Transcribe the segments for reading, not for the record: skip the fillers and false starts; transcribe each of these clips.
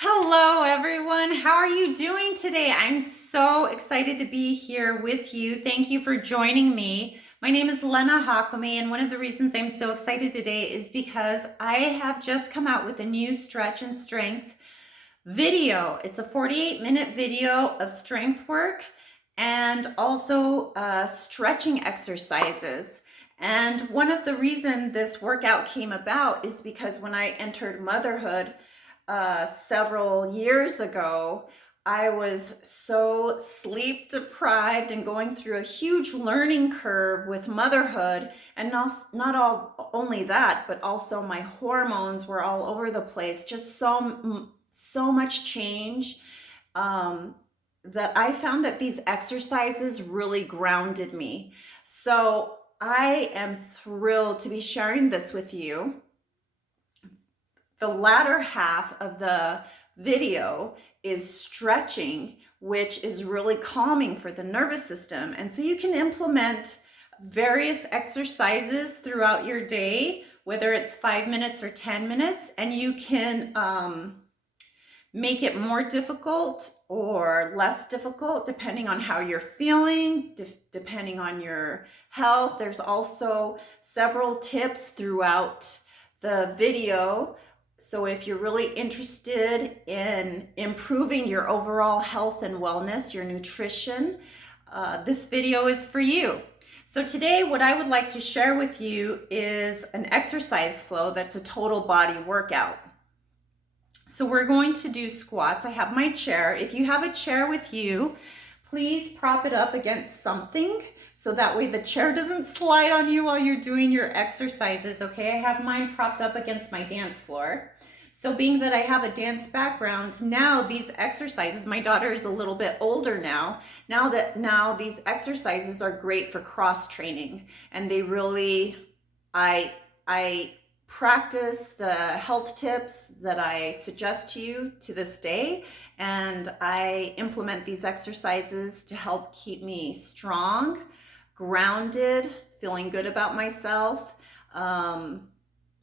Hello, everyone. How are you doing today? I'm so excited to be here with you. Thank you for joining me. My name is Lena Jacome, and one of the reasons I'm so excited today is because I have just come out with a new stretch and strength video. It's a 48-minute video of strength work and also stretching exercises. And one of the reasons this workout came about is because when I entered motherhood, several years ago, I was so sleep deprived and going through a huge learning curve with motherhood. And only that, but also my hormones were all over the place. Just so much change that I found that these exercises really grounded me. So I am thrilled to be sharing this with you. The latter half of the video is stretching, which is really calming for the nervous system. And so you can implement various exercises throughout your day, whether it's 5 minutes or 10 minutes, and you can make it more difficult or less difficult depending on how you're feeling, depending on your health. There's also several tips throughout the video. So if you're really interested in improving your overall health and wellness, your nutrition, this video is for you. So today, what I would like to share with you is an exercise flow that's a total body workout. So we're going to do squats. I have my chair. If you have a chair with you, please prop it up against something so that way the chair doesn't slide on you while you're doing your exercises, okay? I have mine propped up against my dance floor. So being that I have a dance background, now these exercises, my daughter is a little bit older now these exercises are great for cross training, and they really, I practice the health tips that I suggest to you to this day, and I implement these exercises to help keep me strong, grounded, feeling good about myself.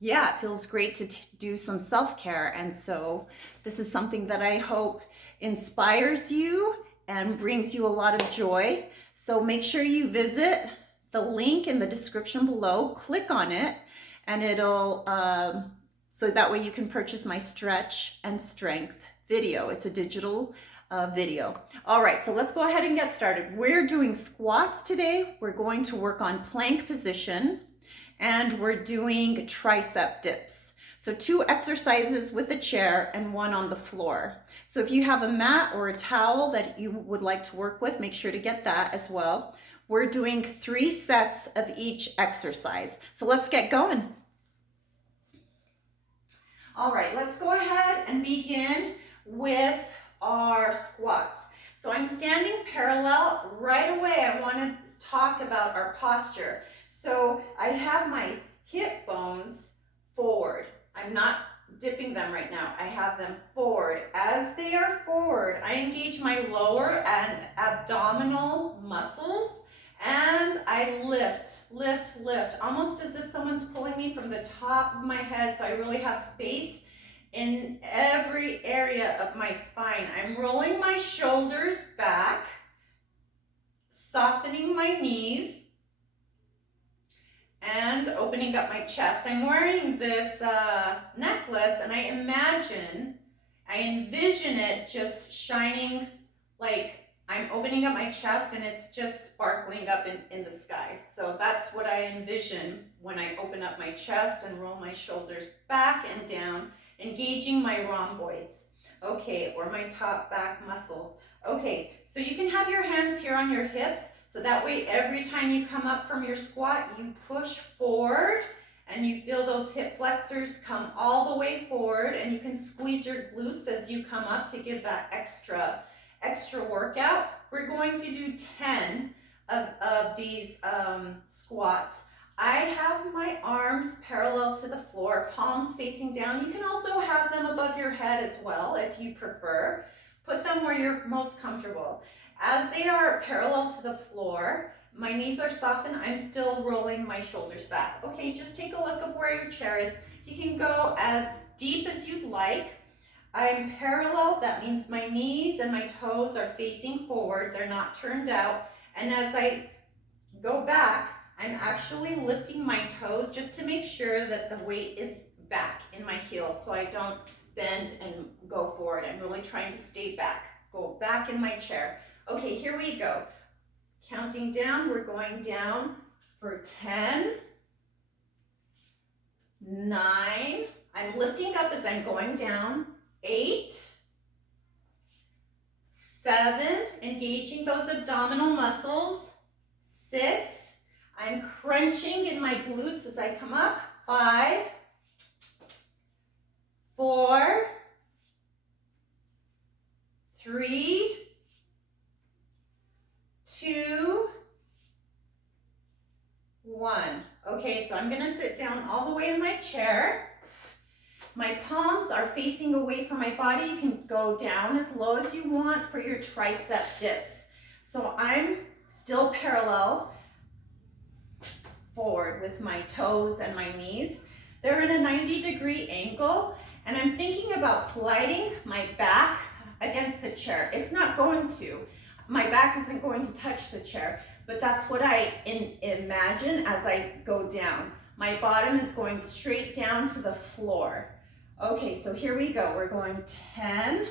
It feels great to do some self-care, and so this is something that I hope inspires you and brings you a lot of joy. So make sure you visit the link in the description below, click on it, and it'll, so that way you can purchase my stretch and strength video. It's a digital video. All right, so let's go ahead and get started. We're doing squats today. We're going to work on plank position, and we're doing tricep dips. So 2 exercises with a chair and 1 on the floor. So if you have a mat or a towel that you would like to work with, make sure to get that as well. We're doing 3 sets of each exercise. So let's get going. All right, let's go ahead and begin with our squats. So I'm standing parallel. Right away, I want to talk about our posture. So I have my hip bones forward. I'm not dipping them right now. I have them forward. As they are forward, I engage my lower and abdominal muscles, and I lift, almost as if someone's pulling me from the top of my head, so I really have space in every area of my spine. I'm rolling my shoulders back, softening my knees, and opening up my chest. I'm wearing this necklace, and I envision it just shining, like I'm opening up my chest and it's just sparkling up in the sky. So that's what I envision when I open up my chest and roll my shoulders back and down, engaging my rhomboids, okay, or my top back muscles. Okay, so you can have your hands here on your hips, so that way every time you come up from your squat, you push forward and you feel those hip flexors come all the way forward, and you can squeeze your glutes as you come up to give that extra workout. We're going to do 10 of these squats. I have my arms parallel to the floor, palms facing down. You can also have them above your head as well if you prefer. Put them where you're most comfortable. As they are parallel to the floor, my knees are softened. I'm still rolling my shoulders back. Okay, just take a look of where your chair is. You can go as deep as you'd like. I'm parallel. That means my knees and my toes are facing forward. They're not turned out. And as I go back, I'm actually lifting my toes just to make sure that the weight is back in my heels so I don't bend and go forward. I'm really trying to stay back. Go back in my chair. Okay, here we go. Counting down, we're going down for 10, 9, I'm lifting up as I'm going down, 8, 7, engaging those abdominal muscles, 6, I'm crunching in my glutes as I come up, 5, 4, 3, 2, 1. Okay, so I'm gonna sit down all the way in my chair. My palms are facing away from my body. You can go down as low as you want for your tricep dips. So I'm still parallel forward with my toes and my knees. They're in a 90-degree angle, and I'm thinking about sliding my back against the chair. It's not going to. My back isn't going to touch the chair, but that's what I imagine as I go down. My bottom is going straight down to the floor. Okay, so here we go. We're going 10,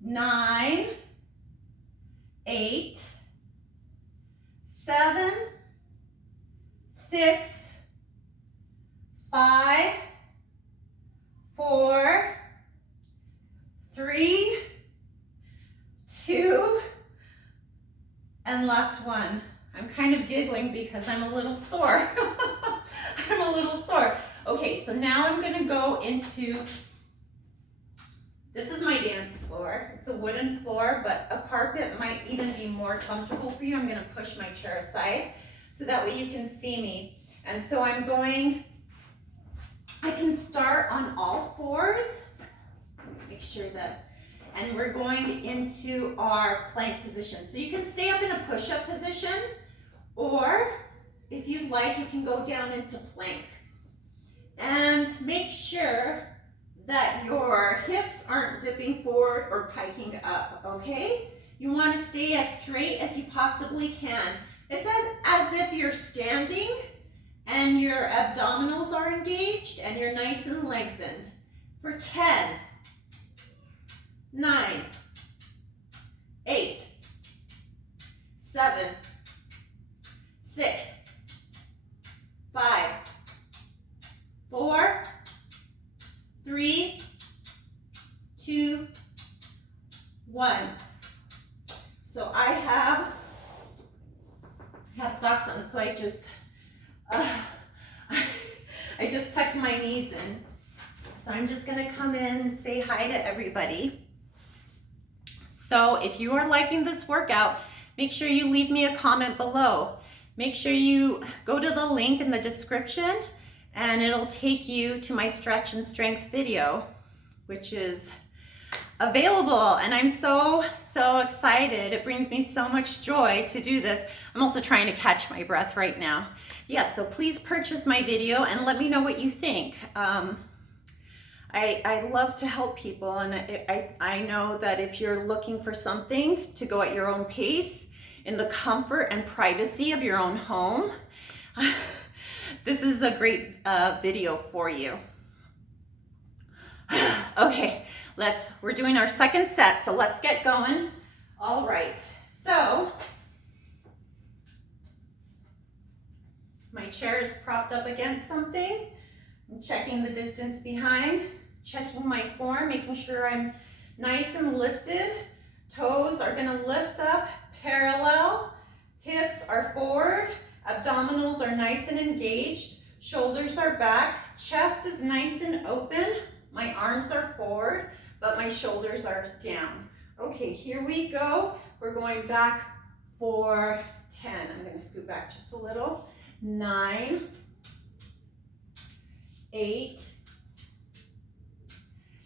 9, 8, 7, 6, 5, 4, 3, 2, and last one. I'm kind of giggling because I'm a little sore. I'm a little sore. Okay, so now I'm gonna go into, this is my dance floor. It's a wooden floor, but a carpet might even be more comfortable for you. I'm gonna push my chair aside so that way you can see me. And so I'm going, I can start on all fours. Make sure that, and we're going into our plank position. So you can stay up in a push-up position, or if you'd like, you can go down into plank. And make sure that your hips aren't dipping forward or piking up, okay? You want to stay as straight as you possibly can. It's as if you're standing and your abdominals are engaged and you're nice and lengthened. For 10, 9, 8, 7, 6, 5, 4, 3, 2, 1. So I have socks on, so I just tucked my knees in. So I'm just gonna come in and say hi to everybody. So if you are liking this workout, make sure you leave me a comment below. Make sure you go to the link in the description and it'll take you to my stretch and strength video, which is available. And I'm so excited. It brings me so much joy to do this. I'm also trying to catch my breath right now. Yes, so please purchase my video and let me know what you think. I love to help people, and I know that if you're looking for something to go at your own pace in the comfort and privacy of your own home, this is a great video for you. Okay, we're doing our second set, so let's get going. All right, so my chair is propped up against something. I'm checking the distance behind, checking my form, making sure I'm nice and lifted. Toes are gonna lift up parallel, hips are forward, abdominals are nice and engaged, shoulders are back, chest is nice and open, my arms are forward, but my shoulders are down. Okay, here we go. We're going back for 10. I'm gonna scoot back just a little. 9, 8,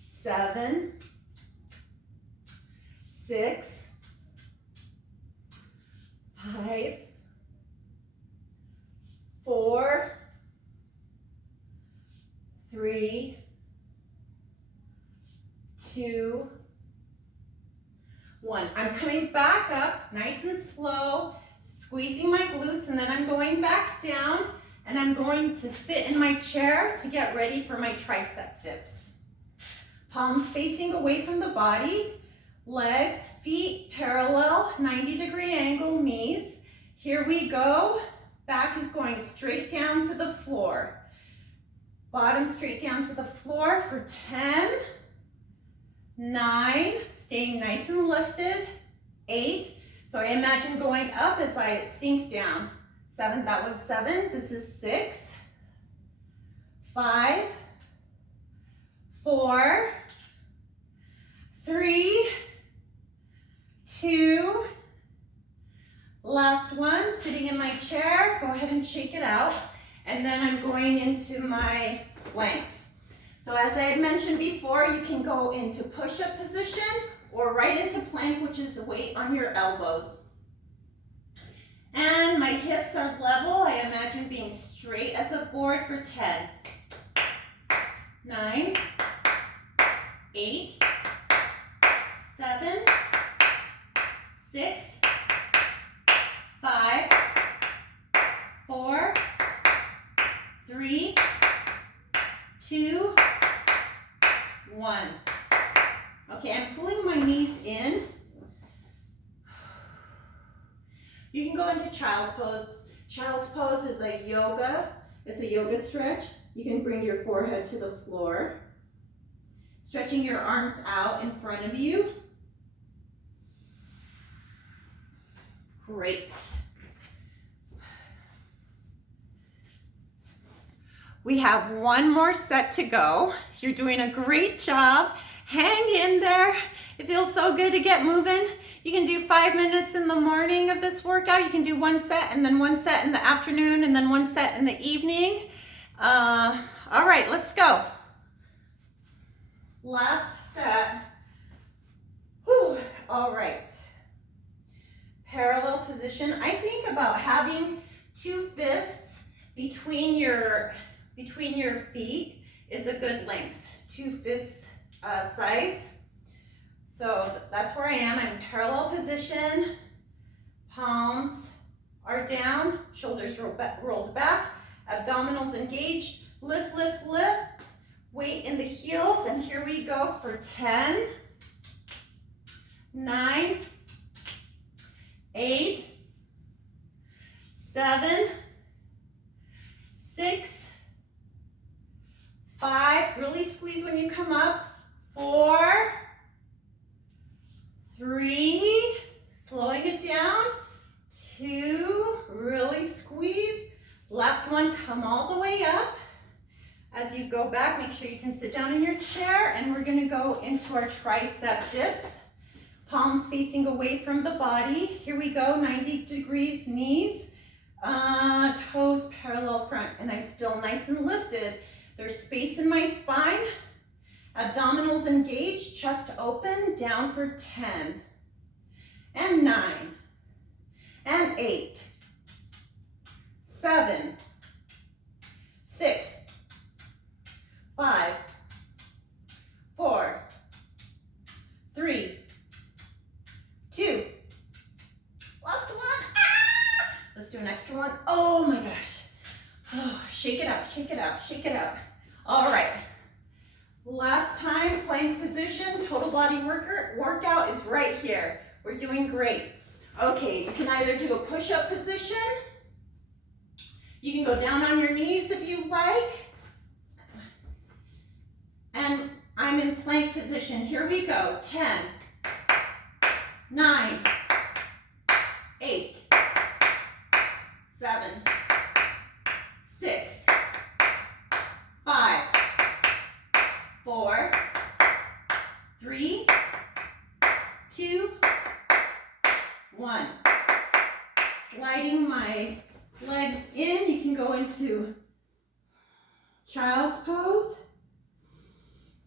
7, 6, 5, 4, 3, 2, 1. I'm coming back up nice and slow, squeezing my glutes, and then I'm going back down, and I'm going to sit in my chair to get ready for my tricep dips. Palms facing away from the body, legs, feet parallel, 90-degree angle, knees. Here we go. Back is going straight down to the floor. Bottom straight down to the floor for 10, 9, staying nice and lifted, 8. So I imagine going up as I sink down. 7, that was 7. This is 6, 5, 4, 3, 2, last one, sitting in my chair. Go ahead and shake it out. And then I'm going into my planks. So as I had mentioned before, you can go into push-up position or right into plank, which is the weight on your elbows. And my hips are level. I imagine being straight as a board for 10, 9, 8, 7, 6, 5, 4, 3, 2, 1. Okay, I'm pulling my knees in. You can go into child's pose. Child's pose is it's a yoga stretch. You can bring your forehead to the floor. Stretching your arms out in front of you. Great. We have one more set to go. You're doing a great job. Hang in there. It feels so good to get moving. You can do 5 minutes in the morning of this workout. You can do one set and then one set in the afternoon and then one set in the evening. All right, let's go. Last set. Whew. All right. Parallel position. I think about having 2 fists between your feet is a good length. 2 fists size. So that's where I am. I'm in parallel position. Palms are down. Shoulders rolled back. Abdominals engaged. Lift, lift, lift. Weight in the heels. And here we go for 10, 9, 8, 7, 6, 5, really squeeze when you come up, 4, 3, slowing it down, 2, really squeeze, last one, come all the way up. As you go back, make sure you can sit down in your chair, and we're gonna go into our tricep dips. Palms facing away from the body. Here we go, 90 degrees, knees, toes parallel front, and I'm still nice and lifted. There's space in my spine. Abdominals engaged, chest open, down for 10, and 9, and 8, 7, 6, 5, 4, 3, 2, last one. Let's do an extra one. Oh my gosh. Oh, shake it out, shake it out, shake it out. All right. Last time, plank position, total body workout is right here. We're doing great. Okay, you can either do a push-up position. You can go down on your knees if you like. And I'm in plank position. Here we go. 10, 9, 8, 7, 6, 5, 4, 3, 2, 1. Sliding my legs in. You can go into child's pose.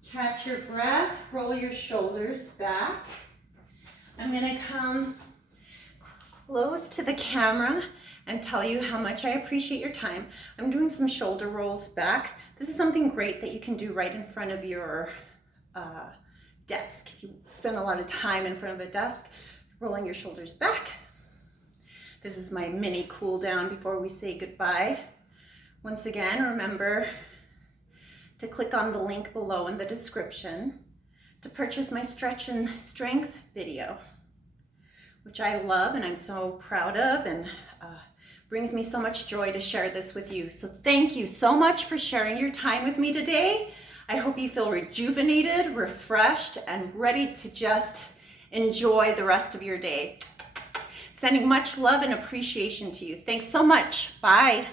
Catch your breath. Roll your shoulders back. I'm going to come close to the camera and tell you how much I appreciate your time. I'm doing some shoulder rolls back. This is something great that you can do right in front of your desk. If you spend a lot of time in front of a desk, rolling your shoulders back. This is my mini cool down before we say goodbye. Once again, remember to click on the link below in the description to purchase my stretch and strength video, which I love and I'm so proud of, and brings me so much joy to share this with you. So thank you so much for sharing your time with me today. I hope you feel rejuvenated, refreshed, and ready to just enjoy the rest of your day. Sending much love and appreciation to you. Thanks so much. Bye.